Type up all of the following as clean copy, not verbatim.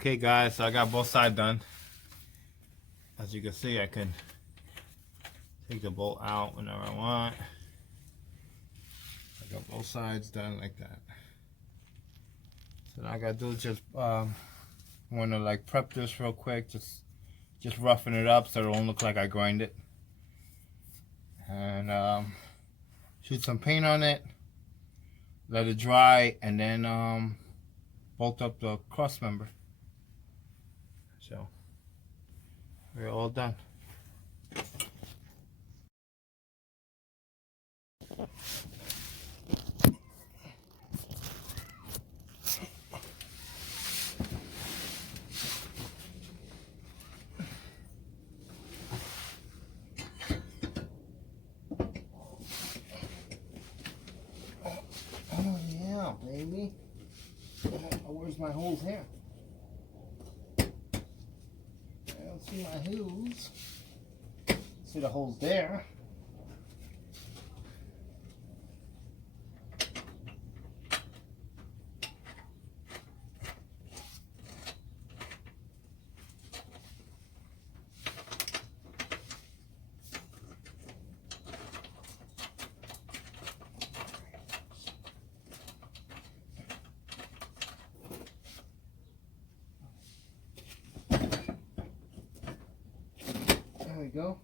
Okay guys, so I got both sides done. As you can see, I can take the bolt out whenever I want. I got both sides done like that. So now I gotta do is just wanna like prep this real quick, just roughing it up so it won't look like I grind it. And shoot some paint on it, let it dry, and then bolt up the cross member. So we're all done. Oh yeah, baby. Where's my holes here? I don't see my holes. See the holes there. There we go.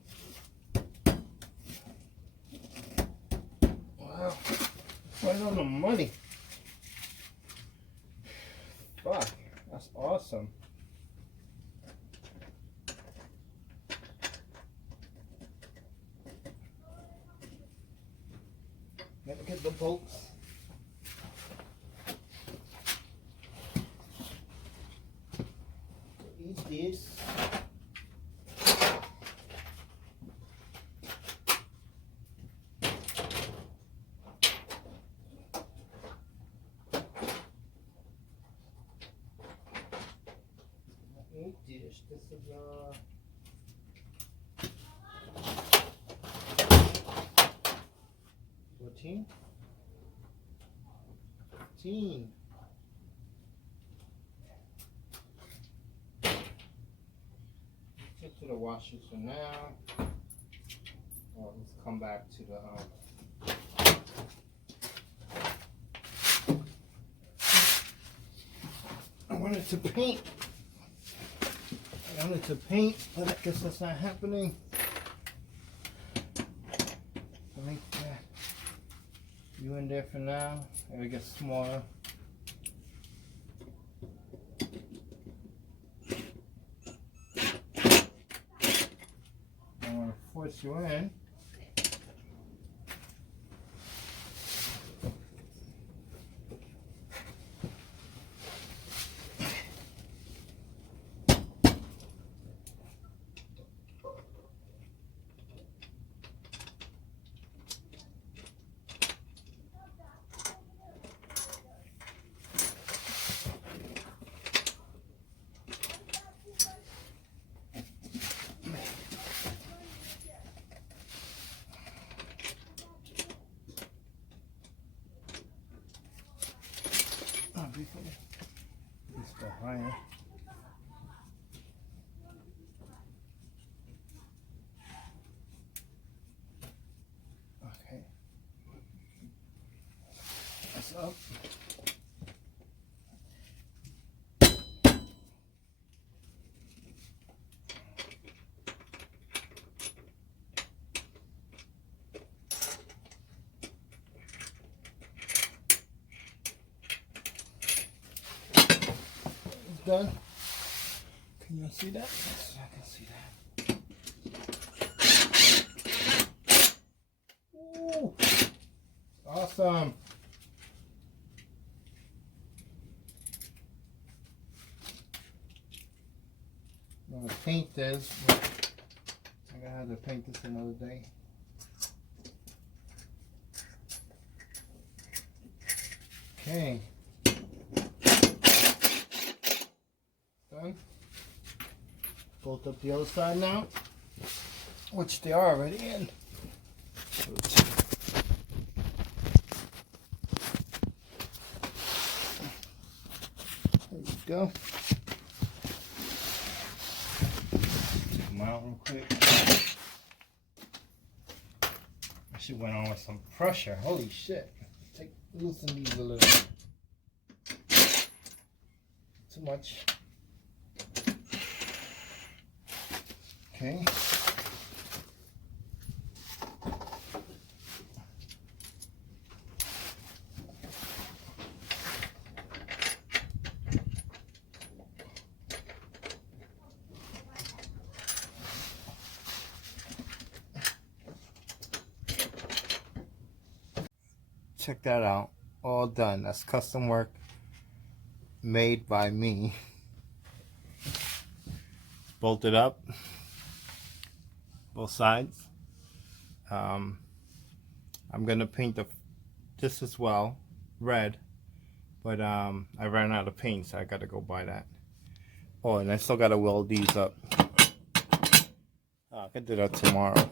Wow, right on the money. Fuck, that's awesome. Let me get the bolts. Each piece. This is 14, 15. Get to the washers for now. Well, let's come back to the I wanted to paint. I wanted to paint, but I guess that's not happening. Like that. You in there for now. Let me get smaller. I want to force you in. Let's go higher. Okay. That's up. Done. Can you see that? Yes, I can see that. Ooh, awesome. I'm gonna paint this. I'm gonna have to paint this another day. Okay. Done. Bolt up the other side now, which they are already in. There we go. them out real quick. I should went on with some pressure. Holy shit. Loosen these a little. Too much. Okay. Check that out. All done. That's custom work made by me. Bolted up both sides. I'm gonna paint this as well red, but I ran out of paint, so I gotta go buy that. Oh, and I still gotta weld these up. I can do that tomorrow.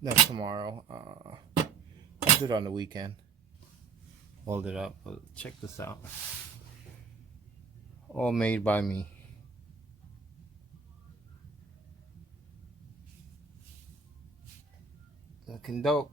Not tomorrow. I'll do it on the weekend. Weld it up. Check this out. All made by me. Looking dope.